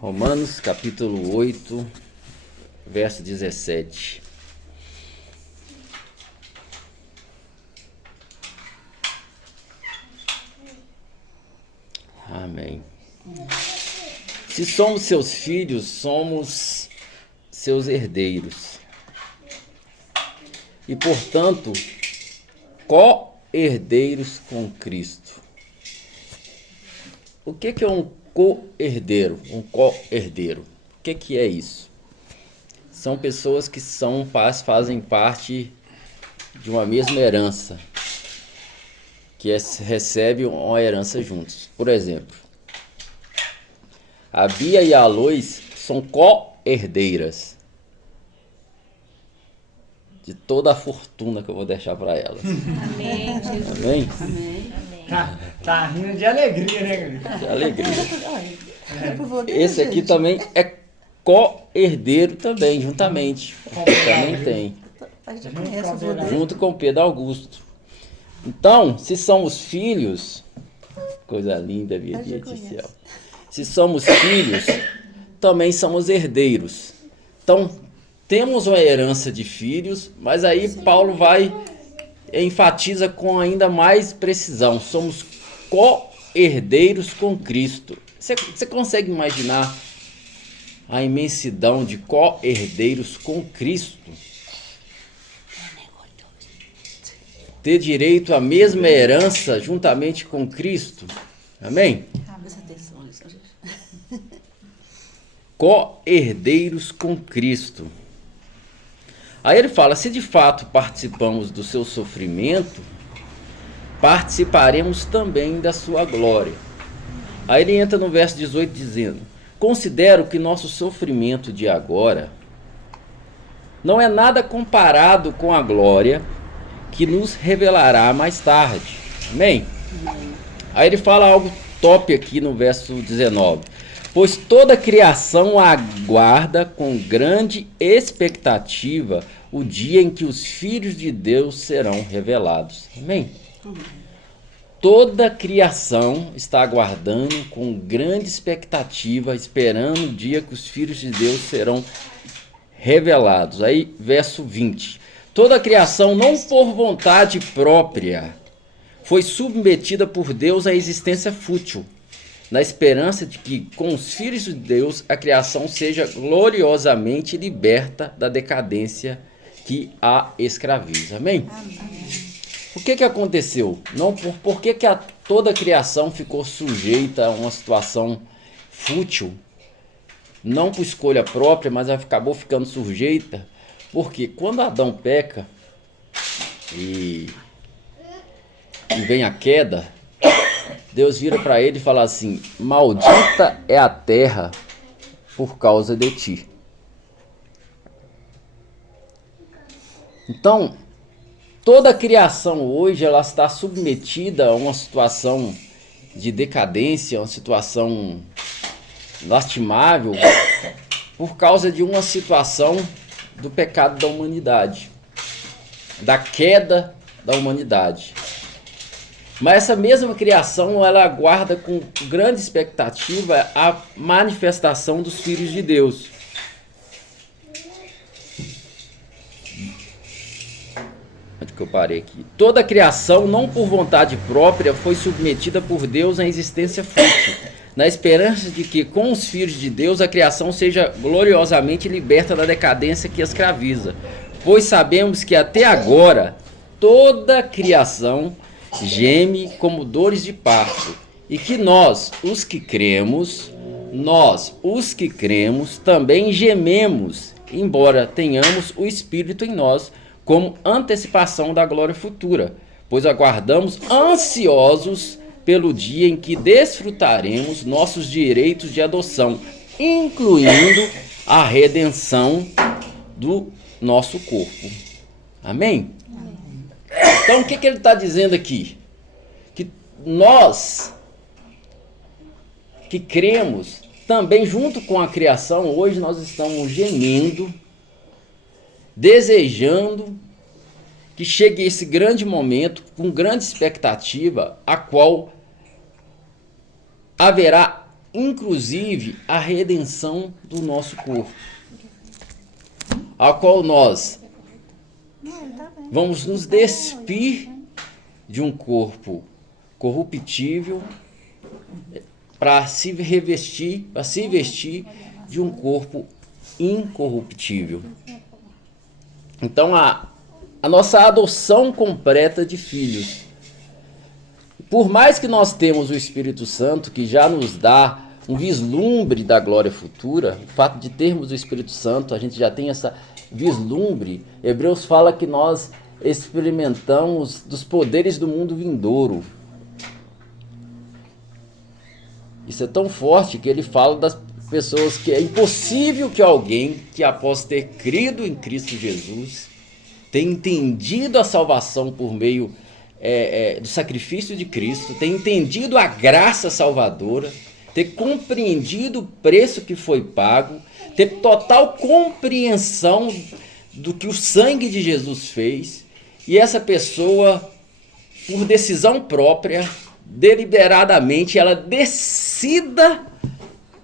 Romanos capítulo 8, verso 17. Amém. Se somos seus filhos, somos seus herdeiros. E, portanto, co-herdeiros com Cristo. O que é um co-herdeiro? Um co-herdeiro. O que é isso? São pessoas que fazem parte de uma mesma herança, que recebem uma herança juntos. Por exemplo, a Bia e a Lois são co-herdeiras de toda a fortuna que eu vou deixar para elas. Amém, Jesus. Amém? Amém. Tá rindo de alegria, né? De alegria. Esse aqui também é co-herdeiro também, juntamente. Também tem. A gente conhece o vô dele. Junto com Pedro Augusto. Então, se somos filhos, coisa linda, minha dia do céu. Se somos filhos, também somos herdeiros. Então, temos uma herança de filhos, mas aí Paulo enfatiza com ainda mais precisão. Somos co-herdeiros com Cristo. Você consegue imaginar a imensidão de co-herdeiros com Cristo? Ter direito à mesma herança juntamente com Cristo. Amém? Co-herdeiros com Cristo. Aí ele fala, se de fato participamos do seu sofrimento, participaremos também da sua glória. Aí ele entra no verso 18 dizendo, considero que nosso sofrimento de agora não é nada comparado com a glória que nos revelará mais tarde. Amém? Aí ele fala algo top aqui no verso 19. Pois toda a criação aguarda com grande expectativa o dia em que os filhos de Deus serão revelados. Amém? Toda a criação está aguardando com grande expectativa, esperando o dia que os filhos de Deus serão revelados. Aí, verso 20. Toda a criação, não por vontade própria, foi submetida por Deus à existência fútil, na esperança de que, com os filhos de Deus, a criação seja gloriosamente liberta da decadência que a escraviza. Amém? Amém. O que aconteceu? Por que toda a criação ficou sujeita a uma situação fútil? Não por escolha própria, mas acabou ficando sujeita. Porque quando Adão peca e vem a queda, Deus vira para ele e fala assim, maldita é a terra por causa de ti. Então, toda a criação hoje ela está submetida a uma situação de decadência, uma situação lastimável, por causa de uma situação do pecado da humanidade, da queda da humanidade. Mas essa mesma criação, ela aguarda com grande expectativa a manifestação dos filhos de Deus. Onde que eu parei aqui? Toda a criação, não por vontade própria, foi submetida por Deus à existência fútil, na esperança de que, com os filhos de Deus, a criação seja gloriosamente liberta da decadência que a escraviza. Pois sabemos que até agora, toda a criação geme como dores de parto, e que nós, os que cremos, também gememos, embora tenhamos o Espírito em nós, como antecipação da glória futura, pois aguardamos ansiosos pelo dia em que desfrutaremos nossos direitos de adoção, incluindo a redenção do nosso corpo. Amém? Então, o que ele está dizendo aqui? Que nós, que cremos, também junto com a criação, hoje nós estamos gemendo, desejando que chegue esse grande momento, com grande expectativa, a qual haverá inclusive a redenção do nosso corpo, ao qual nós vamos nos despir de um corpo corruptível para se vestir de um corpo incorruptível. Então, a nossa adoção completa de filhos. Por mais que nós temos o Espírito Santo, que já nos dá um vislumbre da glória futura, o fato de termos o Espírito Santo, a gente já tem essa vislumbre. Hebreus fala que nós experimentamos dos poderes do mundo vindouro. Isso é tão forte que ele fala das pessoas que é impossível que alguém que após ter crido em Cristo Jesus, tenha entendido a salvação por meio do sacrifício de Cristo, ter entendido a graça salvadora, ter compreendido o preço que foi pago, ter total compreensão do que o sangue de Jesus fez, e essa pessoa, por decisão própria, deliberadamente, ela decida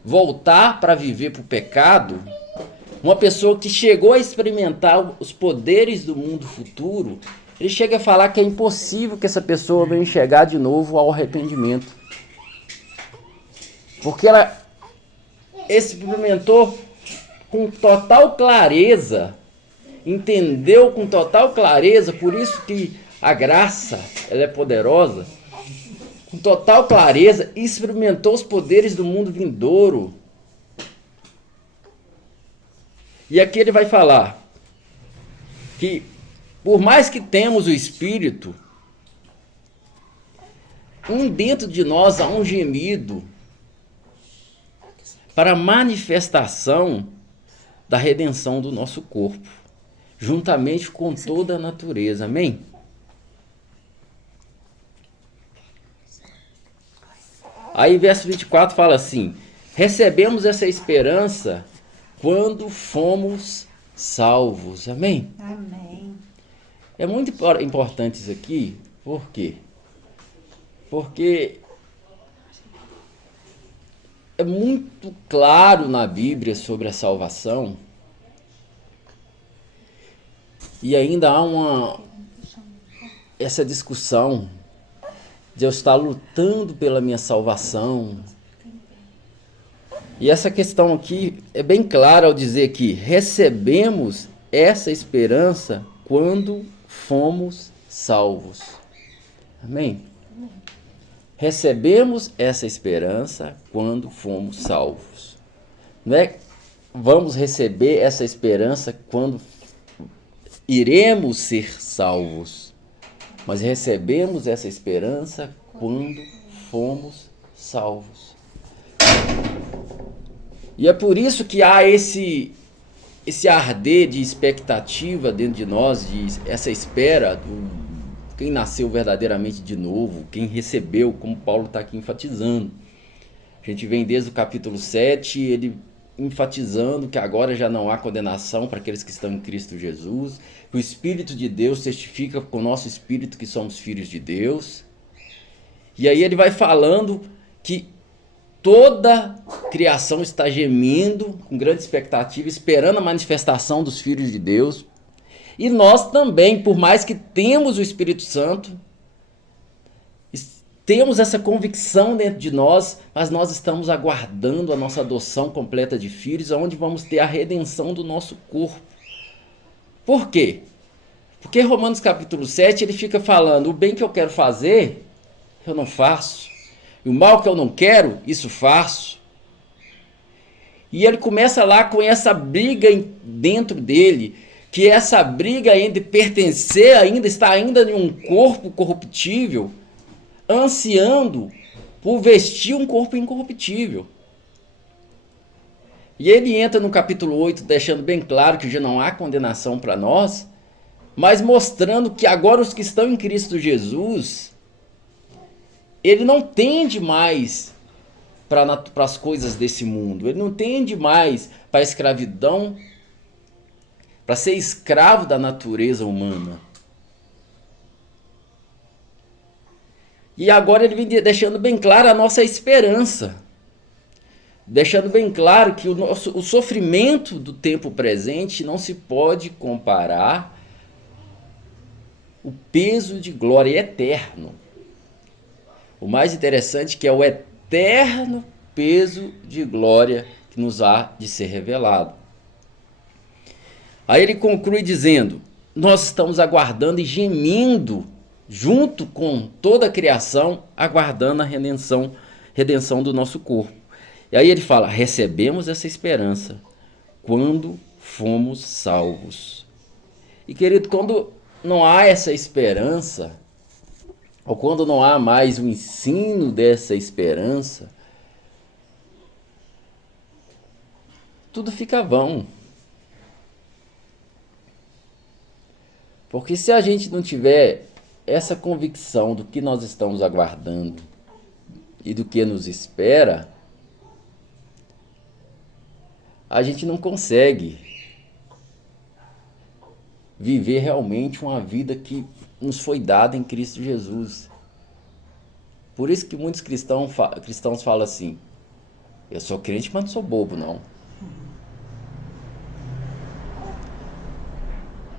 voltar para viver para o pecado. Uma pessoa que chegou a experimentar os poderes do mundo futuro, ele chega a falar que é impossível que essa pessoa venha chegar de novo ao arrependimento. Porque ela experimentou com total clareza, entendeu com total clareza, por isso que a graça ela é poderosa, com total clareza, experimentou os poderes do mundo vindouro. E aqui ele vai falar que, por mais que temos o Espírito, dentro de nós há um gemido para a manifestação da redenção do nosso corpo, juntamente com toda a natureza. Amém? Aí verso 24 fala assim: recebemos essa esperança quando fomos salvos. Amém? Amém. É muito importante isso aqui. Por quê? Porque é muito claro na Bíblia sobre a salvação. E ainda há essa discussão de eu estar lutando pela minha salvação. E essa questão aqui é bem clara ao dizer que recebemos essa esperança quando fomos salvos. Amém? Recebemos essa esperança quando fomos salvos. Não é vamos receber essa esperança quando iremos ser salvos, mas recebemos essa esperança quando fomos salvos. E é por isso que há esse arder de expectativa dentro de nós, essa espera do quem nasceu verdadeiramente de novo, quem recebeu, como Paulo está aqui enfatizando. A gente vem desde o capítulo 7, ele enfatizando que agora já não há condenação para aqueles que estão em Cristo Jesus, que o Espírito de Deus testifica com o nosso espírito que somos filhos de Deus. E aí ele vai falando que toda criação está gemendo, com grande expectativa, esperando a manifestação dos filhos de Deus. E nós também, por mais que temos o Espírito Santo, temos essa convicção dentro de nós, mas nós estamos aguardando a nossa adoção completa de filhos, onde vamos ter a redenção do nosso corpo. Por quê? Porque Romanos capítulo 7, ele fica falando, o bem que eu quero fazer, eu não faço. E o mal que eu não quero, isso faço. E ele começa lá com essa briga dentro dele, que essa briga ainda de pertencer, está ainda em um corpo corruptível, ansiando por vestir um corpo incorruptível. E ele entra no capítulo 8, deixando bem claro que já não há condenação para nós, mas mostrando que agora os que estão em Cristo Jesus, ele não tende mais para as coisas desse mundo, ele não tende mais para a escravidão, para ser escravo da natureza humana. E agora ele vem deixando bem clara a nossa esperança. deixando bem claro que o sofrimento do tempo presente não se pode comparar o peso de glória eterno. O mais interessante é que é o eterno peso de glória que nos há de ser revelado. Aí ele conclui dizendo: nós estamos aguardando e gemendo junto com toda a criação, aguardando a redenção do nosso corpo. E aí ele fala: recebemos essa esperança quando fomos salvos. E querido, quando não há essa esperança, ou quando não há mais o ensino dessa esperança, tudo fica vão. Porque se a gente não tiver essa convicção do que nós estamos aguardando e do que nos espera, a gente não consegue viver realmente uma vida que nos foi dada em Cristo Jesus. Por isso que muitos cristãos falam assim: eu sou crente, mas não sou bobo, não.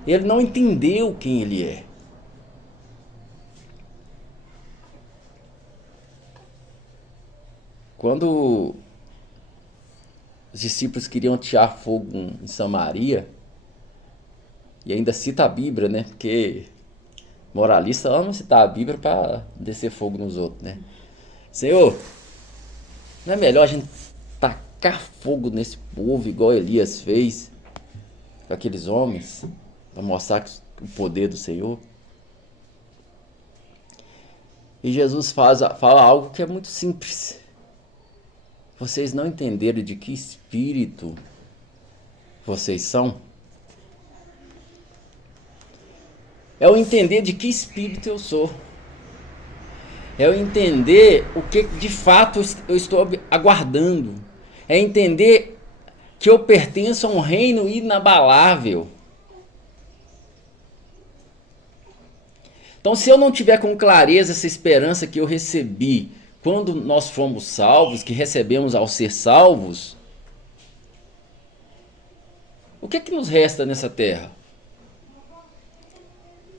Ele não entendeu quem ele é. Quando os discípulos queriam atear fogo em Samaria, e ainda cita a Bíblia, né? Porque moralista ama citar a Bíblia para descer fogo nos outros, né? Senhor, não é melhor a gente tacar fogo nesse povo igual Elias fez com aqueles homens, para mostrar o poder do Senhor? E Jesus fala algo que é muito simples. Vocês não entenderam de que espírito vocês são? É o entender de que espírito eu sou. É o entender o que de fato eu estou aguardando. É entender que eu pertenço a um reino inabalável. Então, se eu não tiver com clareza essa esperança que eu recebi quando nós fomos salvos, que recebemos ao ser salvos, o que é que nos resta nessa terra?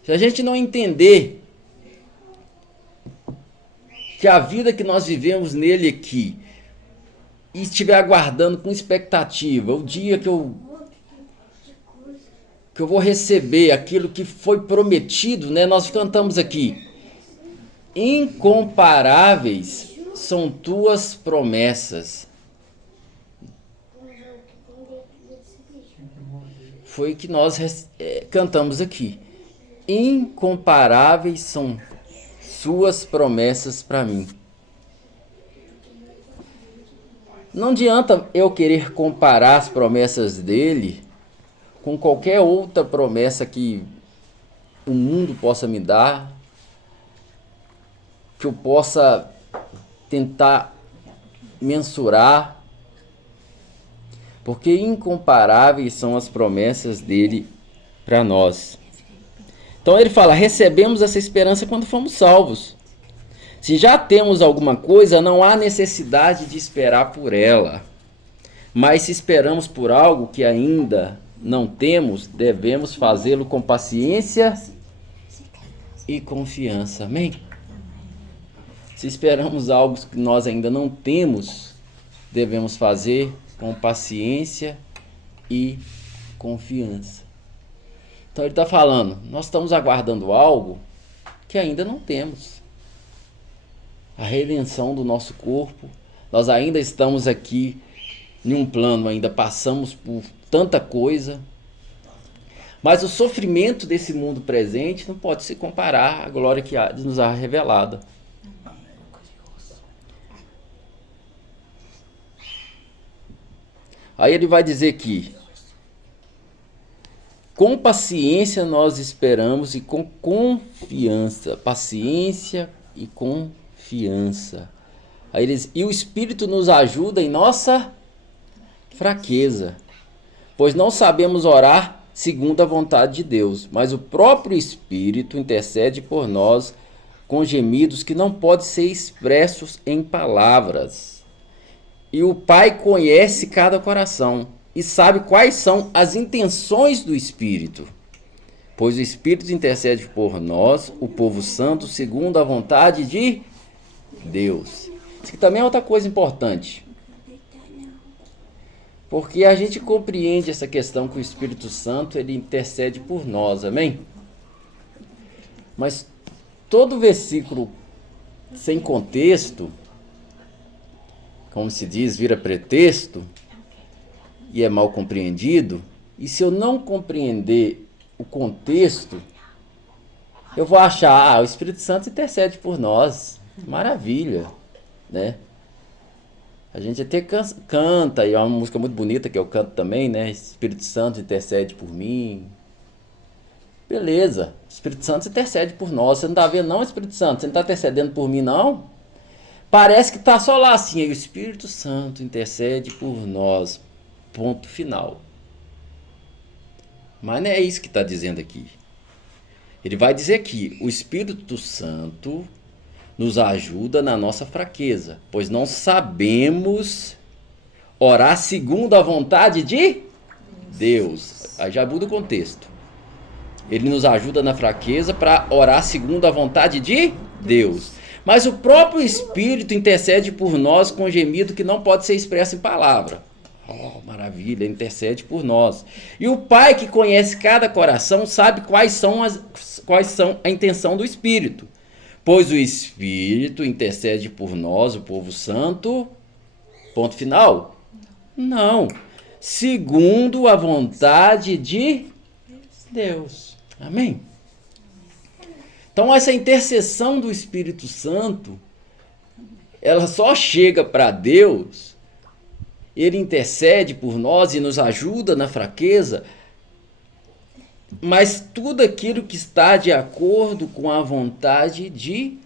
Se a gente não entender que a vida que nós vivemos nele aqui, e estiver aguardando com expectativa o dia que eu vou receber aquilo que foi prometido, né? Nós cantamos aqui: incomparáveis são tuas promessas. Foi o que nós cantamos aqui. Incomparáveis são suas promessas para mim. Não adianta eu querer comparar as promessas dele com qualquer outra promessa que o mundo possa me dar, que eu possa tentar mensurar, porque incomparáveis são as promessas dele para nós. Então ele fala: recebemos essa esperança quando fomos salvos. Se já temos alguma coisa, não há necessidade de esperar por ela. Mas se esperamos por algo que ainda não temos, devemos fazê-lo com paciência e confiança. Amém? Se esperamos algo que nós ainda não temos, devemos fazer com paciência e confiança. Então ele está falando: nós estamos aguardando algo que ainda não temos. A redenção do nosso corpo. Nós ainda estamos aqui em um plano, ainda passamos por tanta coisa. Mas o sofrimento desse mundo presente não pode se comparar à glória que nos há revelada. Aí ele vai dizer que com paciência nós esperamos e com confiança. Paciência e confiança. Aí ele diz: e o Espírito nos ajuda em nossa fraqueza, pois não sabemos orar segundo a vontade de Deus, mas o próprio Espírito intercede por nós com gemidos que não podem ser expressos em palavras. E o Pai conhece cada coração e sabe quais são as intenções do Espírito. Pois o Espírito intercede por nós, o povo santo, segundo a vontade de Deus. Isso aqui também é outra coisa importante. Porque a gente compreende essa questão que o Espírito Santo ele intercede por nós, amém? Mas todo versículo sem contexto, como se diz, vira pretexto e é mal compreendido. E se eu não compreender o contexto, eu vou achar, o Espírito Santo intercede por nós. Maravilha, né? A gente até canta, e é uma música muito bonita que eu canto também, né? Espírito Santo intercede por mim. Beleza, o Espírito Santo intercede por nós. Você não está vendo não, Espírito Santo? Você não está intercedendo por mim não? Parece que está só lá assim, aí o Espírito Santo intercede por nós. Ponto final. Mas não é isso que está dizendo aqui. Ele vai dizer que o Espírito Santo nos ajuda na nossa fraqueza, pois não sabemos orar segundo a vontade de Deus. Aí já muda o contexto. Ele nos ajuda na fraqueza para orar segundo a vontade de Deus. Mas o próprio Espírito intercede por nós com gemido que não pode ser expresso em palavra. Oh, maravilha, ele intercede por nós. E o Pai que conhece cada coração sabe quais são a intenção do Espírito. Pois o Espírito intercede por nós, o povo santo. Ponto final? Não. Segundo a vontade de Deus. Amém? Então essa intercessão do Espírito Santo, ela só chega para Deus, ele intercede por nós e nos ajuda na fraqueza, mas tudo aquilo que está de acordo com a vontade de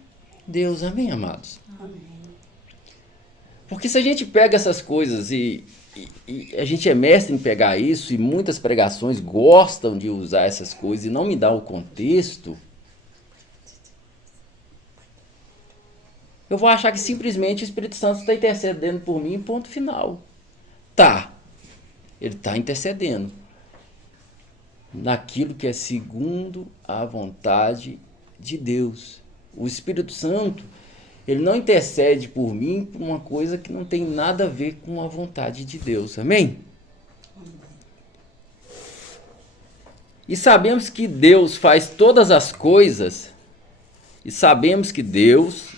Deus. Amém, amados? Amém. Porque se a gente pega essas coisas e a gente é mestre em pegar isso, e muitas pregações gostam de usar essas coisas e não me dá o contexto, eu vou achar que simplesmente o Espírito Santo está intercedendo por mim, ponto final. Tá, ele está intercedendo naquilo que é segundo a vontade de Deus. O Espírito Santo, ele não intercede por mim por uma coisa que não tem nada a ver com a vontade de Deus. Amém? E sabemos que Deus faz todas as coisas, e sabemos que Deus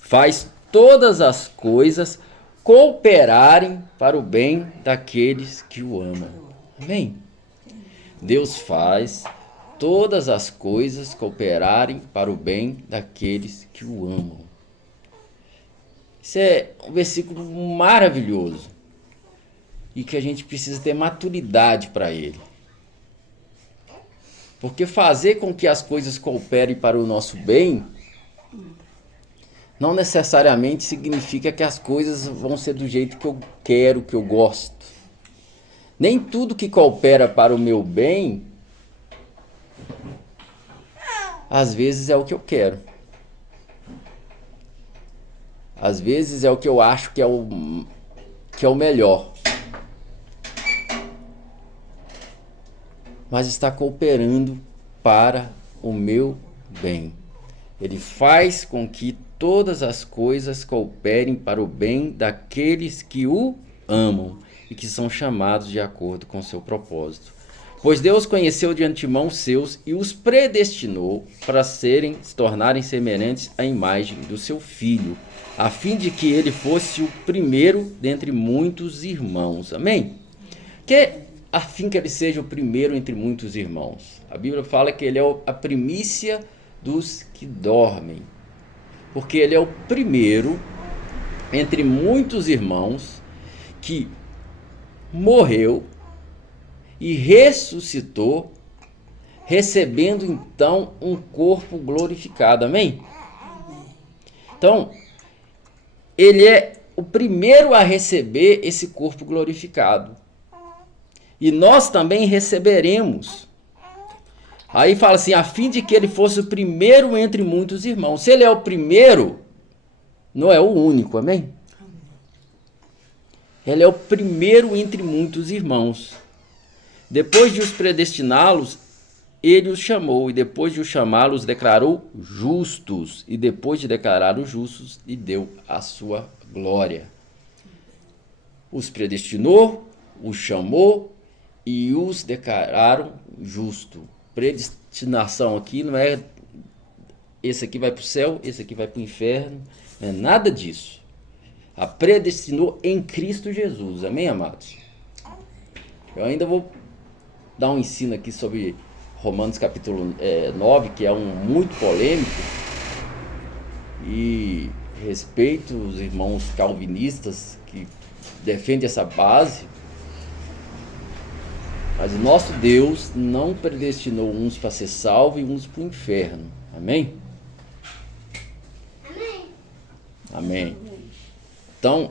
faz todas as coisas cooperarem para o bem daqueles que o amam. Amém? Deus faz todas as coisas cooperarem para o bem daqueles que o amam. Isso é um versículo maravilhoso e que a gente precisa ter maturidade para ele. Porque fazer com que as coisas cooperem para o nosso bem não necessariamente significa que as coisas vão ser do jeito que eu quero, que eu gosto. Nem tudo que coopera para o meu bem, às vezes é o que eu quero. Às vezes é o que eu acho que é o melhor. Mas está cooperando para o meu bem. Ele faz com que todas as coisas cooperem para o bem daqueles que o amam e que são chamados de acordo com seu propósito. Pois Deus conheceu de antemão os seus e os predestinou para se tornarem semelhantes à imagem do seu Filho, a fim de que ele fosse o primeiro dentre muitos irmãos. Amém? Que a fim que ele seja o primeiro entre muitos irmãos. A Bíblia fala que ele é a primícia dos que dormem, porque ele é o primeiro entre muitos irmãos que morreu e ressuscitou, recebendo então um corpo glorificado. Amém? Então, ele é o primeiro a receber esse corpo glorificado. E nós também receberemos. Aí fala assim, a fim de que ele fosse o primeiro entre muitos irmãos. Se ele é o primeiro, não é o único, amém? Ele é o primeiro entre muitos irmãos. Depois de os predestiná-los, ele os chamou, e depois de os chamá-los, declarou justos. E depois de declarar os justos, lhe deu a sua glória. Os predestinou, os chamou e os declararam justo. Predestinação aqui não é esse aqui vai para o céu, esse aqui vai para o inferno. Não é nada disso. A predestinou em Cristo Jesus. Amém, amados? Eu ainda vou dar um ensino aqui sobre Romanos capítulo 9, que é muito polêmico. E respeito os irmãos calvinistas que defendem essa base. Mas o nosso Deus não predestinou uns para ser salvos e uns para o inferno. Amém? Amém. Então,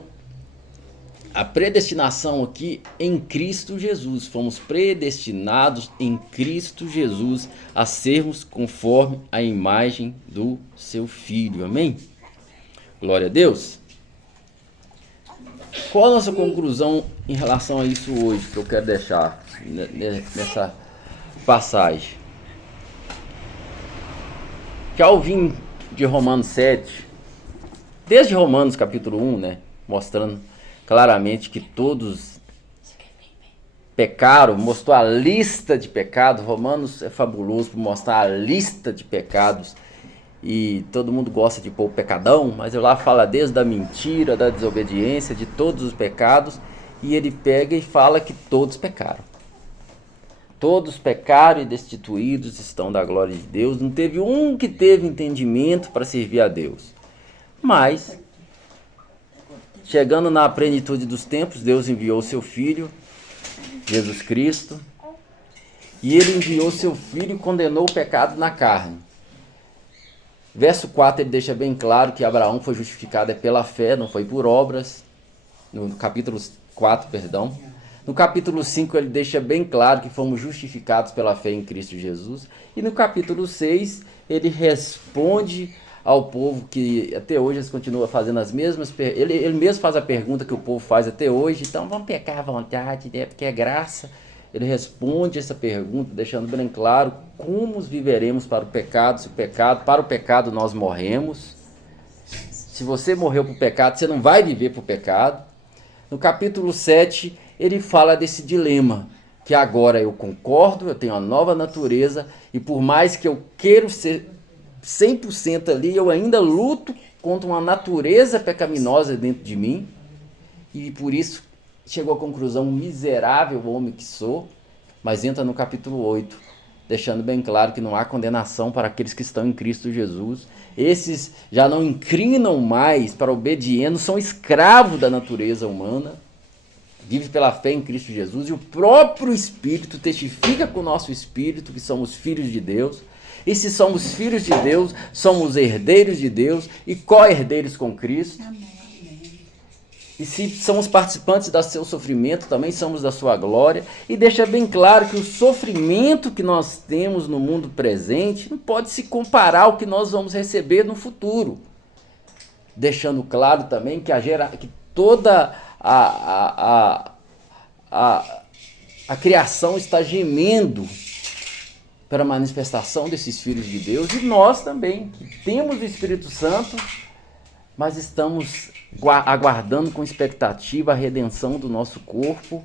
a predestinação aqui em Cristo Jesus. Fomos predestinados em Cristo Jesus a sermos conforme a imagem do seu Filho. Amém? Glória a Deus. Qual a nossa conclusão em relação a isso hoje, que eu quero deixar nessa passagem? Calvin de Romanos 7, desde Romanos capítulo 1, né, mostrando claramente que todos pecaram, mostrou a lista de pecados. Romanos é fabuloso por mostrar a lista de pecados. E todo mundo gosta de pôr o pecadão, mas eu lá fala desde a mentira, da desobediência, de todos os pecados, e ele pega e fala que todos pecaram. Todos pecaram e destituídos estão da glória de Deus. Não teve um que teve entendimento para servir a Deus. Mas, chegando na plenitude dos tempos, Deus enviou o seu Filho, Jesus Cristo, e ele enviou o seu Filho e condenou o pecado na carne. Verso 4, ele deixa bem claro que Abraão foi justificado pela fé, não foi por obras. No capítulo 4, perdão. No capítulo 5, ele deixa bem claro que fomos justificados pela fé em Cristo Jesus. E no capítulo 6, ele responde ao povo que até hoje eles continuam fazendo as mesmas perguntas. Ele mesmo faz a pergunta que o povo faz até hoje. Então, vamos pecar à vontade, né? Porque é graça. Ele responde essa pergunta, deixando bem claro como viveremos para o pecado. Se para o pecado nós morremos. Se você morreu para o pecado, você não vai viver para o pecado. No capítulo 7, ele fala desse dilema, que agora eu concordo, eu tenho uma nova natureza, e por mais que eu queira ser 100% ali, eu ainda luto contra uma natureza pecaminosa dentro de mim, e por isso chegou à conclusão, miserável homem que sou, mas entra no capítulo 8, deixando bem claro que não há condenação para aqueles que estão em Cristo Jesus. Esses já não inclinam mais para a obediência, não são escravos da natureza humana, vivem pela fé em Cristo Jesus, e o próprio Espírito testifica com o nosso Espírito que somos filhos de Deus. E se somos filhos de Deus, somos herdeiros de Deus e co-herdeiros com Cristo. Amém. E se somos participantes do seu sofrimento, também somos da sua glória. E deixa bem claro que o sofrimento que nós temos no mundo presente não pode se comparar ao que nós vamos receber no futuro. Deixando claro também que, que toda a criação está gemendo para a manifestação desses filhos de Deus. E nós também, que temos o Espírito Santo, mas estamos aguardando com expectativa a redenção do nosso corpo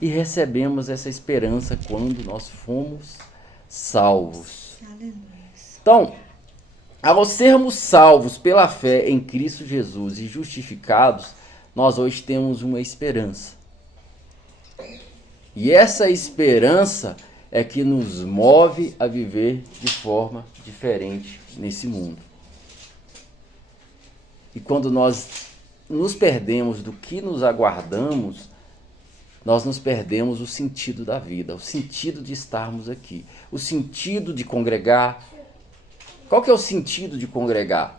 e recebemos essa esperança quando nós fomos salvos. Então, ao sermos salvos pela fé em Cristo Jesus e justificados, nós hoje temos uma esperança. E essa esperança é que nos move a viver de forma diferente nesse mundo. E quando nós nos perdemos do que nos aguardamos, nós nos perdemos o sentido da vida, o sentido de estarmos aqui, o sentido de congregar. Qual que é o sentido de congregar?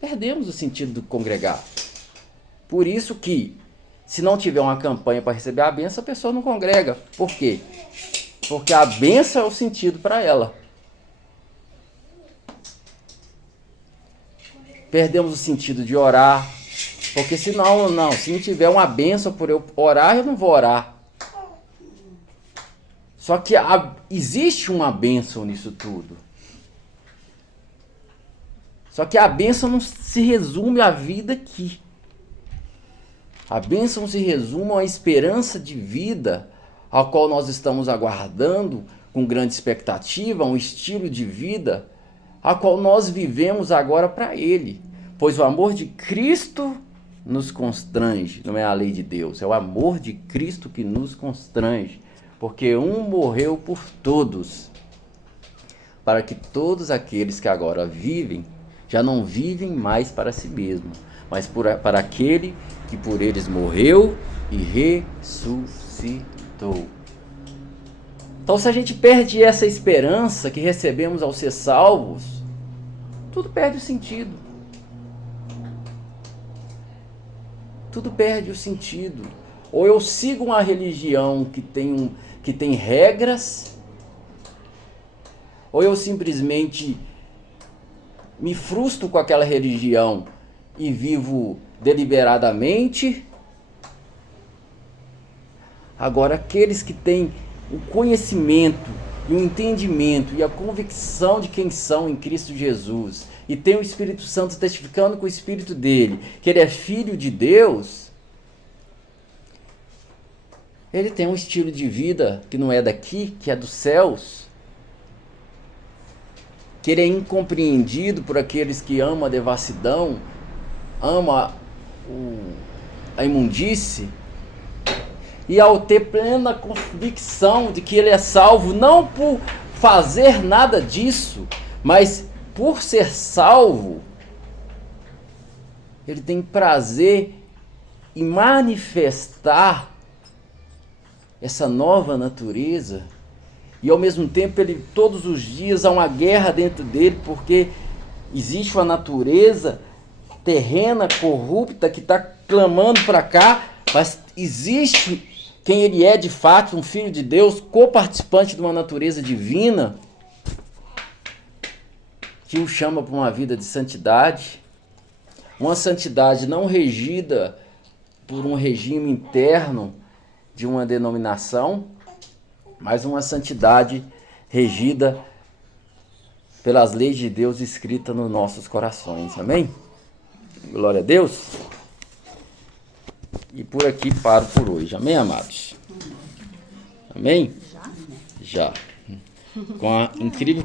Perdemos o sentido de congregar. Por isso que, se não tiver uma campanha para receber a bênção, a pessoa não congrega. Por quê? Porque a bênção é o sentido para ela. Perdemos o sentido de orar, Porque senão, se não tiver uma bênção por eu orar, eu não vou orar. Só que existe uma bênção nisso tudo. Só que a bênção não se resume à vida aqui. A bênção se resume a uma esperança de vida, ao qual nós estamos aguardando com grande expectativa, um estilo de vida, a qual nós vivemos agora para Ele. Pois o amor de Cristo nos constrange, não é a lei de Deus, é o amor de Cristo que nos constrange, porque um morreu por todos, para que todos aqueles que agora vivem, já não vivem mais para si mesmos, mas para aquele que por eles morreu e ressuscitou. Então, se a gente perde essa esperança que recebemos ao ser salvos, tudo perde o sentido. Tudo perde o sentido. Ou eu sigo uma religião que tem regras, ou eu simplesmente me frustro com aquela religião e vivo deliberadamente. Agora, aqueles que têm o conhecimento e o entendimento e a convicção de quem são em Cristo Jesus, e tem o Espírito Santo testificando com o Espírito dele que ele é filho de Deus, ele tem um estilo de vida que não é daqui, que é dos céus, que ele é incompreendido por aqueles que amam a devassidão, amam a imundície, e ao ter plena convicção de que ele é salvo, não por fazer nada disso, mas por ser salvo, ele tem prazer em manifestar essa nova natureza. E ao mesmo tempo, ele todos os dias há uma guerra dentro dele, porque existe uma natureza terrena, corrupta, que está clamando para cá, mas existe quem ele é de fato, um filho de Deus, coparticipante de uma natureza divina, que o chama para uma vida de santidade, uma santidade não regida por um regime interno de uma denominação, mas uma santidade regida pelas leis de Deus escritas nos nossos corações. Amém? Glória a Deus. E por aqui paro por hoje. Amém, amados? Amém? Já. Com a incrível